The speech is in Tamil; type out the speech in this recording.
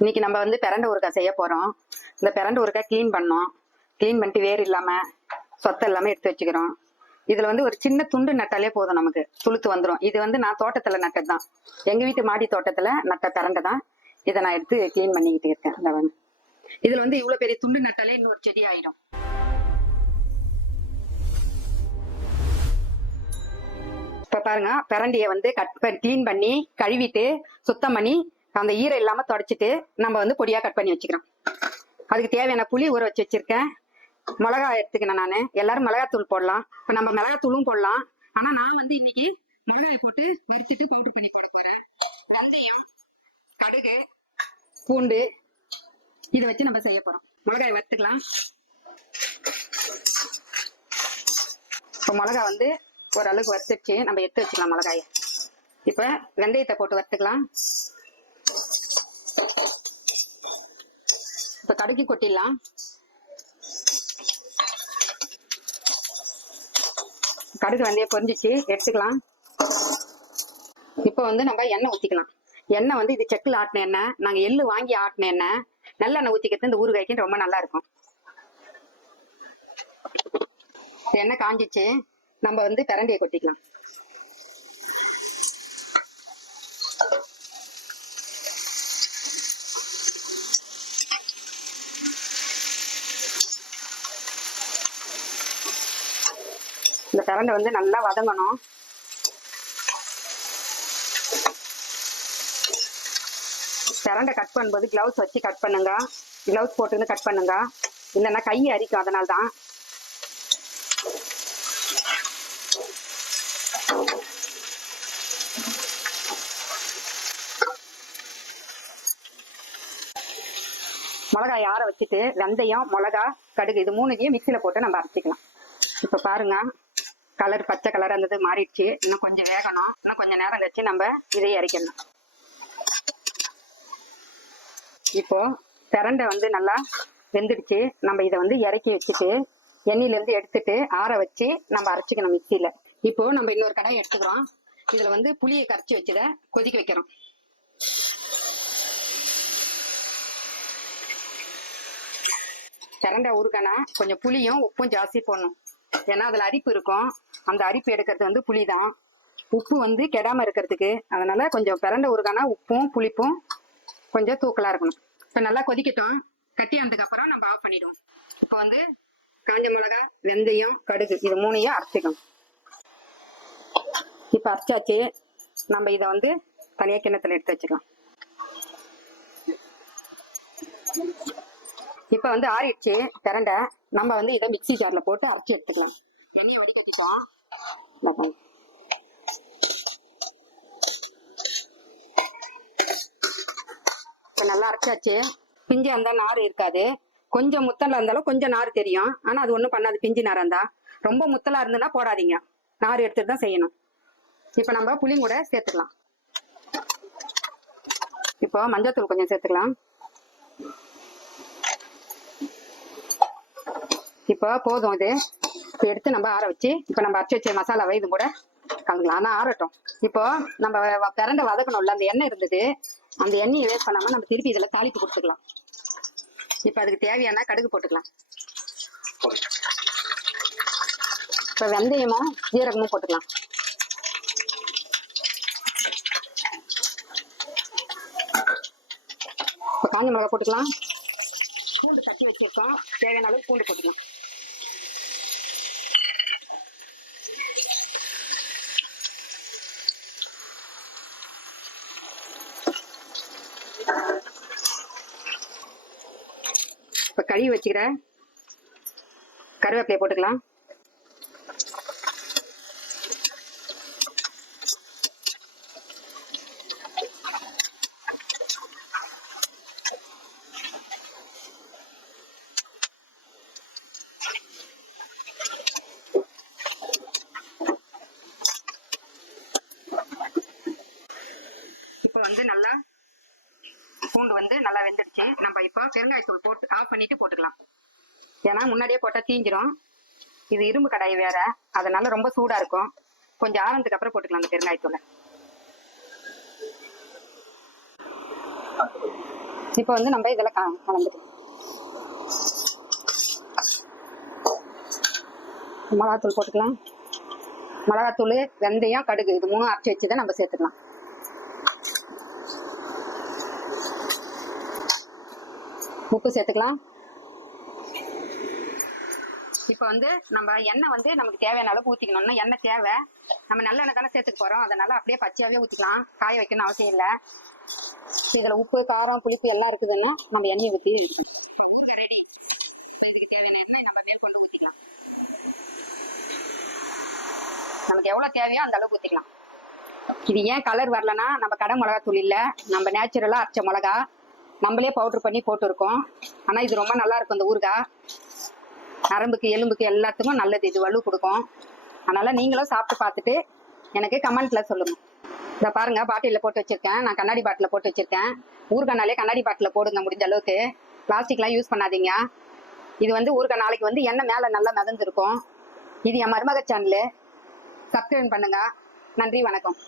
இன்னைக்கு நம்ம வந்து பிரண்டை ஊறுகாய் செய்ய போறோம். இந்த பிரண்டை ஊறுகாய் கிளீன் பண்ணோம். கிளீன் பண்ணிட்டு வேறு இல்லாம சொத்தை எல்லாமே எடுத்து வச்சுக்கிறோம். இதுல வந்து ஒரு சின்ன துண்டு நட்டாலே போதும், நமக்கு துளுத்து வந்துடும். இது வந்து நான் தோட்டத்துல நட்டதுதான், எங்க வீட்டு மாடி தோட்டத்துல நட்ட பிரண்டை தான். இதை நான் எடுத்து கிளீன் பண்ணிக்கிட்டு இருக்கேன். இந்த வந்து இதுல வந்து இவ்வளவு பெரிய துண்டு நட்டாலே இன்னொரு செடி ஆயிடும். இப்ப பாருங்க, பிரண்டியை வந்து கிளீன் பண்ணி கழுவிட்டு சுத்தம் பண்ணி அந்த ஈரை இல்லாம தொடச்சிட்டு நம்ம வந்து பொடியா கட் பண்ணி வச்சுக்கிறோம். அதுக்கு தேவையான புளி ஊற வச்சு வச்சிருக்கேன். மிளகாய் எடுத்துக்கணும் நானு. எல்லாரும் மிளகாத்தூள் போடலாம், இப்ப நம்ம மிளகாத்தூளும் போடலாம். ஆனா நான் வந்து இன்னைக்கு மிளகாய் போட்டு வறுத்துட்டு பவுடர் பண்ணி போட போறேன். வெந்தயம், கடுகு, பூண்டு இதை வச்சு நம்ம செய்ய போறோம். மிளகாய் வறுத்துக்கலாம். இப்போ மிளகாய் வந்து ஓரளவுக்கு வறுத்துச்சு, நம்ம எடுத்து வச்சுக்கலாம் மிளகாயை. இப்ப வெந்தயத்தை போட்டு வறுத்துக்கலாம். இப்ப கடுகு கொட்டிடலாம். கடுகு வெந்தயம் பொரிஞ்சிச்சு, எடுத்துக்கலாம். இப்போ வந்து நம்ம எண்ணெய் ஊத்திக்கலாம். எண்ணெய் வந்து இது செக்கில் ஆட்டின எண்ணெய், நாங்க எள்ளு வாங்கி ஆட்டின எண்ணெய். நல்லெண்ணெய் ஊத்திக்கிறது இந்த ஊறுகாய்க்கு ரொம்ப நல்லா இருக்கும். எண்ணெய் காஞ்சிச்சு, நம்ம வந்து பிரண்டையை கொட்டிக்கலாம். இந்த பிரண்டை வந்து நல்லா வதங்கணும். பிரண்டை கட் பண்ணும்போது கிளவுஸ் வச்சு கட் பண்ணுங்க. கிளவுஸ் போட்டு கட் பண்ணுங்க, இல்லைன்னா கை அரிக்கும். அதனால தான். மிளகாய் ஆற வச்சுட்டு வெந்தயம், மிளகா, கடுகு இது மூணுத்தையும் மிக்சியில போட்டு நம்ம அரைச்சிக்கலாம். இப்ப பாருங்க, கலர் பச்சை கலர் அந்த மாறிடுச்சு. இன்னும் கொஞ்சம் வேகணும். இன்னும் கொஞ்சம் நேரம் கழிச்சு நம்ம இதை அரைக்கணும். இப்போ பிரண்டை வந்து நல்லா வெந்துடுச்சு. நம்ம இதை வந்து இறக்கி வச்சுட்டு எண்ணெயில இருந்து எடுத்துட்டு ஆற வச்சு நம்ம அரைச்சிக்கணும் மிக்சியில. இப்போ நம்ம இன்னொரு கடாயை எடுத்துக்கிறோம். இதுல வந்து புளியை கரைச்சி வச்சத கொதிக்க வைக்கிறோம். பிரண்டை ஊறுகாய்னா கொஞ்சம் புளியும் உப்பும் ஜாஸ்தி போடணும். ஏன்னா அதுல அரிப்பு இருக்கும். அந்த அரிப்பு எடுக்கிறது வந்து புளி தான். உப்பு வந்து கெடாம இருக்கிறதுக்கு. அதனால கொஞ்சம் பிரண்டை ஊறுகாய்னா உப்பும் புளிப்பும் கொஞ்சம் தூக்கலா இருக்கணும். இப்ப நல்லா கொதிக்கட்டும். கட்டி ஆனதுக்கு அப்புறம் நம்ம ஆஃப் பண்ணிடுவோம். இப்போ வந்து காஞ்ச மிளகாய், வெந்தயம், கடுகு இது மூணையும் அரைச்சிக்கணும். இப்ப அரைச்சாச்சு. நம்ம இதை வந்து தனியா கிண்ணத்துல எடுத்து வச்சுக்கலாம். இப்ப வந்து ஆறிடுச்சு பிரண்டை. நம்ம வந்து இதை மிக்சி ஜார்ல போட்டு அரைச்சி எடுத்துக்கலாம். எண்ணெயை வடிகட்டிட்டோம். இப்ப நல்லா அரைச்சாச்சு. பிஞ்சு அந்த நார் இருக்காது. கொஞ்சம் முத்தலா இருந்தாலும் கொஞ்சம் நார் தெரியும். ஆனா அது ஒண்ணும் பண்ணாது. பிஞ்சு நாரா இருந்தா. ரொம்ப முத்தலா இருந்ததுன்னா போடாதீங்க, நார் எடுத்துட்டு தான் செய்யணும். இப்ப நம்ம புளியும் கூட சேர்த்துக்கலாம். இப்போ மஞ்சத்தூள் கொஞ்சம் சேர்த்துக்கலாம். இப்போ போதும். இது எடுத்து நம்ம ஆற வச்சு இப்ப நம்ம அரைச்சி வச்ச மசாலாவை இது கூட கலந்துக்கலாம். ஆனா ஆறட்டும். இப்போ நம்ம பிரண்டை வதக்கணும்ல, அந்த எண்ணெய் இருந்தது. அந்த எண்ணெயை வேஸ்ட் பண்ணாம நம்ம திருப்பி இதுல தாளிப்பு கொடுத்துக்கலாம். இப்ப அதுக்கு தேவையான கடுகு போட்டுக்கலாம். இப்ப வெந்தயமும் ஜீரகமும் போட்டுக்கலாம். இப்ப காஞ்ச மிளகாய் போட்டுக்கலாம். பூண்டு தட்டி வச்சிருக்கோம், தேவையான அளவு பூண்டு போட்டுக்கலாம். இப்ப கழுவி வச்சுக்கிற கருவேப்பிலையை போட்டுக்கலாம். இப்ப வந்து நல்லா பூண்டு வந்து நல்லா வெந்துடுச்சு. நம்ம இப்போ பெருங்காயத்தூள் போட்டு ஆஃப் பண்ணிட்டு போட்டுக்கலாம். ஏன்னா முன்னாடியே போட்டா தீஞ்சிரும். இது இரும்பு கடாய் வேற, அதனால ரொம்ப சூடா இருக்கும். கொஞ்சம் ஆறதுக்கு அப்புறம் போட்டுக்கலாம் அந்த பெருங்காயத்தூளை. இப்போ வந்து நம்ம இதில் கலந்துக்கலாம். மிளகாத்தூள் போட்டுக்கலாம். மிளகாத்தூள், வெந்தயம், கடுகு இது 3 அரைச்சி வச்சுதான் நம்ம சேர்த்துக்கலாம். உப்பு சேர்த்துக்கலாம். இப்போ வந்து நம்ம எண்ணெய் வந்து நமக்கு தேவையான அளவுக்கு ஊற்றிக்கணும்னா எண்ணெய் தேவை. நம்ம நல்லெண்ணெய் தானே சேர்த்துக்க போகிறோம், அதனால அப்படியே பச்சையாகவே ஊற்றிக்கலாம், காய வைக்கணும்னு அவசியம் இல்லை. இதில் உப்பு, காரம், புளிப்பு எல்லாம் இருக்குதுன்னா நம்ம எண்ணெயை ஊற்றி ஊறுகாய் ரெடி. இதுக்கு தேவையான எண்ணெய் நம்ம மேல் கொண்டு ஊற்றிக்கலாம். நமக்கு எவ்வளோ தேவையோ அந்த அளவுக்கு ஊற்றிக்கலாம். இது ஏன் கலர் வரலன்னா நம்ம கடை மிளகாத்தூள் இல்லை, நம்ம நேச்சுரலாக அரைச்ச மிளகா நம்மளே பவுட்ரு பண்ணி போட்டுருக்கோம். ஆனால் இது ரொம்ப நல்லா இருக்கும். இந்த ஊறுகாய் நரம்புக்கு, எலும்புக்கு எல்லாத்துக்கும் நல்லது. இது வலு கொடுக்கும். அதனால் நீங்களும் சாப்பிட்டு பார்த்துட்டு எனக்கு கமெண்ட்டில் சொல்லுங்கள். இதை பாருங்கள், பாட்டிலில் போட்டு வச்சுருக்கேன். நான் கண்ணாடி பாட்டிலில் போட்டு வச்சுருக்கேன். ஊறுகாய்னாலே கண்ணாடி பாட்டிலில் போடுங்க முடிஞ்ச அளவுக்கு. பிளாஸ்டிக்லாம் யூஸ் பண்ணாதீங்க. இது வந்து ஊறுகாய் நாளைக்கு வந்து எண்ணெய் மேலே நல்லா மிதந்துருக்கும். இது என் மருமக சேனலு. சப்ஸ்கிரைப் பண்ணுங்கள். நன்றி, வணக்கம்.